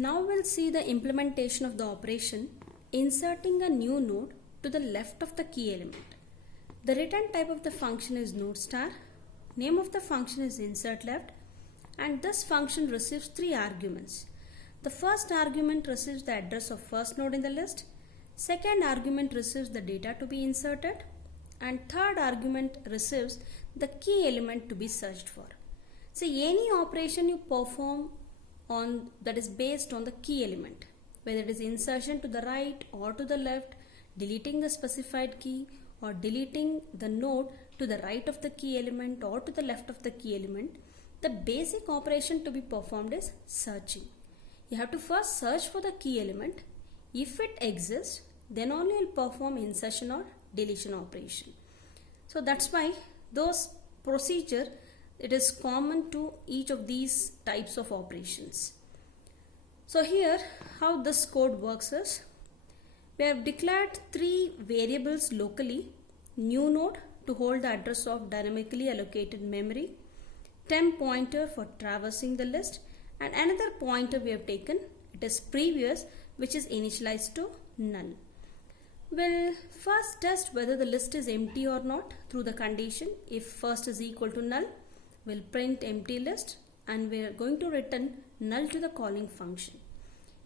Now we'll see the implementation of the operation inserting a new node to the left of the key element. The return type of the function is node star. Name of the function is insert left, and this function receives three arguments. The first argument receives the address of first node in the list. Second argument receives the data to be inserted, and third argument receives the key element to be searched for. So any operation you perform on that is based on the key element, whether it is insertion to the right or to the left, deleting the specified key, or deleting the node to the right of the key element or to the left of the key element, the basic operation to be performed is searching. You have to first search for the key element. If it exists, then only you'll perform insertion or deletion operation. So that's why those procedure, it is common to each of these types of operations. So here how this code works is, we have declared three variables locally: new node to hold the address of dynamically allocated memory, temp pointer for traversing the list, and another pointer we have taken, it is previous, which is initialized to null. We'll first test whether the list is empty or not through the condition. If first is equal to null, we'll print empty list, and we're going to return null to the calling function.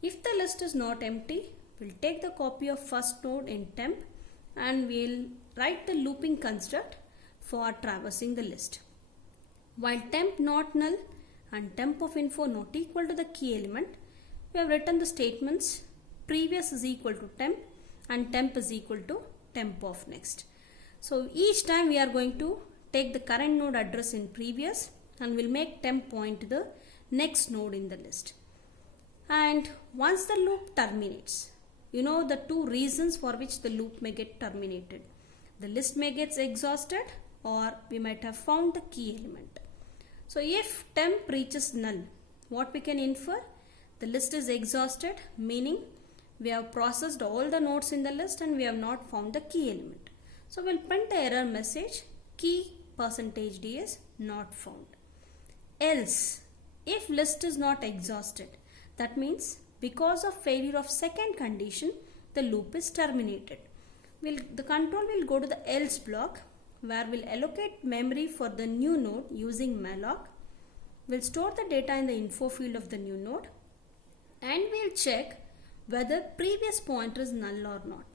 If the list is not empty, we'll take the copy of first node in temp, and we'll write the looping construct for traversing the list. While temp not null and temp of info not equal to the key element, we have written the statements previous is equal to temp and temp is equal to temp of next. So each time we are going to take the current node address in previous, and we'll make temp point to the next node in the list. And once the loop terminates, you know the two reasons for which the loop may get terminated. The list may get exhausted, or we might have found the key element. So if temp reaches null, what we can infer? The list is exhausted, meaning we have processed all the nodes in the list and we have not found the key element. So we'll print the error message, key %d is not found. Else, if list is not exhausted, that means because of failure of second condition, the loop is terminated. The control will go to the else block, where we'll allocate memory for the new node using malloc. We'll store the data in the info field of the new node, and we'll check whether previous pointer is null or not.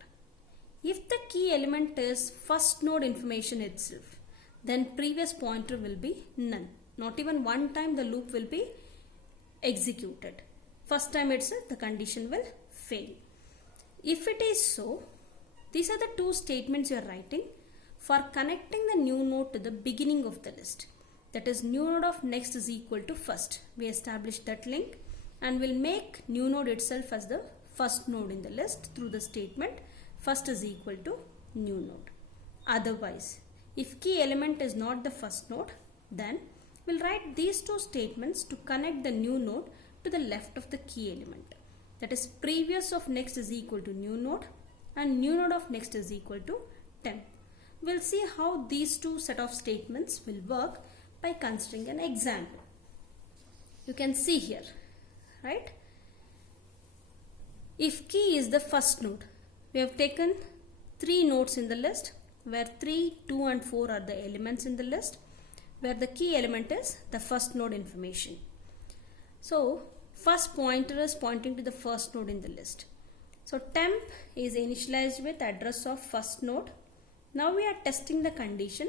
If the key element is first node information itself, then previous pointer will be null. Not even one time the loop will be executed. First time itself the condition will fail. If it is so, these are the two statements you are writing for connecting the new node to the beginning of the list. That is, new node of next is equal to first. We established that link, and we'll make new node itself as the first node in the list through the statement first is equal to new node. Otherwise, if key element is not the first node, then we'll write these two statements to connect the new node to the left of the key element. That is, previous of next is equal to new node, and new node of next is equal to temp. We'll see how these two set of statements will work by considering an example. You can see here, right? If key is the first node, we have taken three nodes in the list, where 3, 2 and 4 are the elements in the list, where the key element is the first node information. So first pointer is pointing to the first node in the list. So temp is initialized with address of first node. Now we are testing the condition.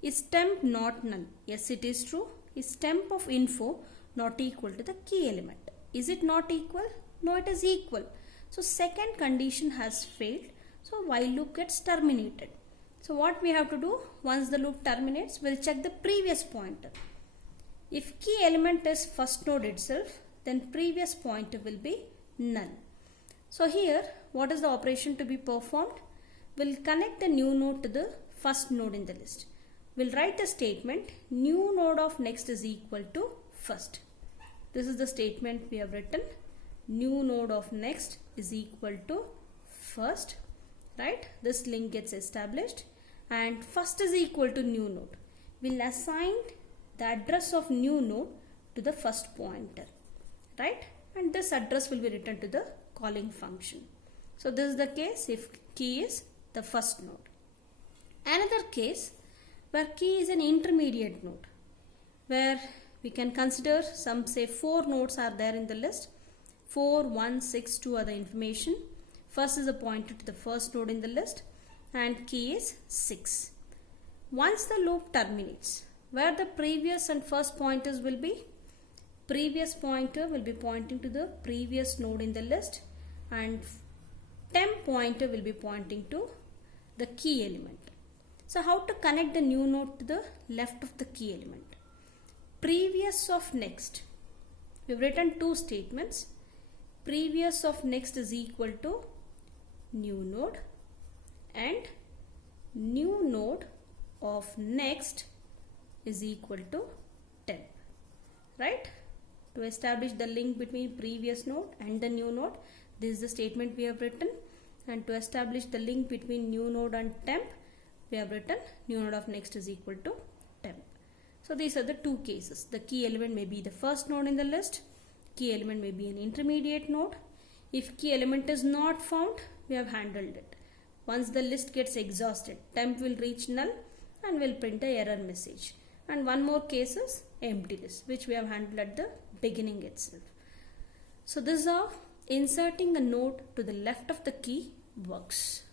Is temp not null? Yes, it is true. Is temp of info not equal to the key element? Is it not equal? No, it is equal. So second condition has failed. So while loop gets terminated. So what we have to do, once the loop terminates, we'll check the previous pointer. If key element is first node itself, then previous pointer will be null. So here, what is the operation to be performed? We'll connect the new node to the first node in the list. We'll write the statement new node of next is equal to first. This is the statement we have written. New node of next is equal to first, right? This link gets established, and first is equal to new node. We'll assign the address of new node to the first pointer, right? and this address will be written to the calling function. So this is the case if key is the first node. Another case where key is an intermediate node, where we can consider some say 4 nodes are there in the list. 4, 1, 6, 2 are the information. First is a pointer to the first node in the list and key is 6. Once the loop terminates, where the previous and first pointers will be, previous pointer will be pointing to the previous node in the list and temp pointer will be pointing to the key element. So how to connect the new node to the left of the key element? Previous of next. We've written 2 statements. Previous of next is equal to new node and new node of next is equal to temp. Right? To establish the link between previous node and the new node, this is the statement we have written, and to establish the link between new node and temp, we have written new node of next is equal to temp. So these are the 2 cases. The key element may be the first node in the list, key element may be an intermediate node. If key element is not found, we have handled it. Once the list gets exhausted, temp will reach null and will print a error message. And one more case is empty list, which we have handled at the beginning itself. So this is how inserting a node to the left of the key works.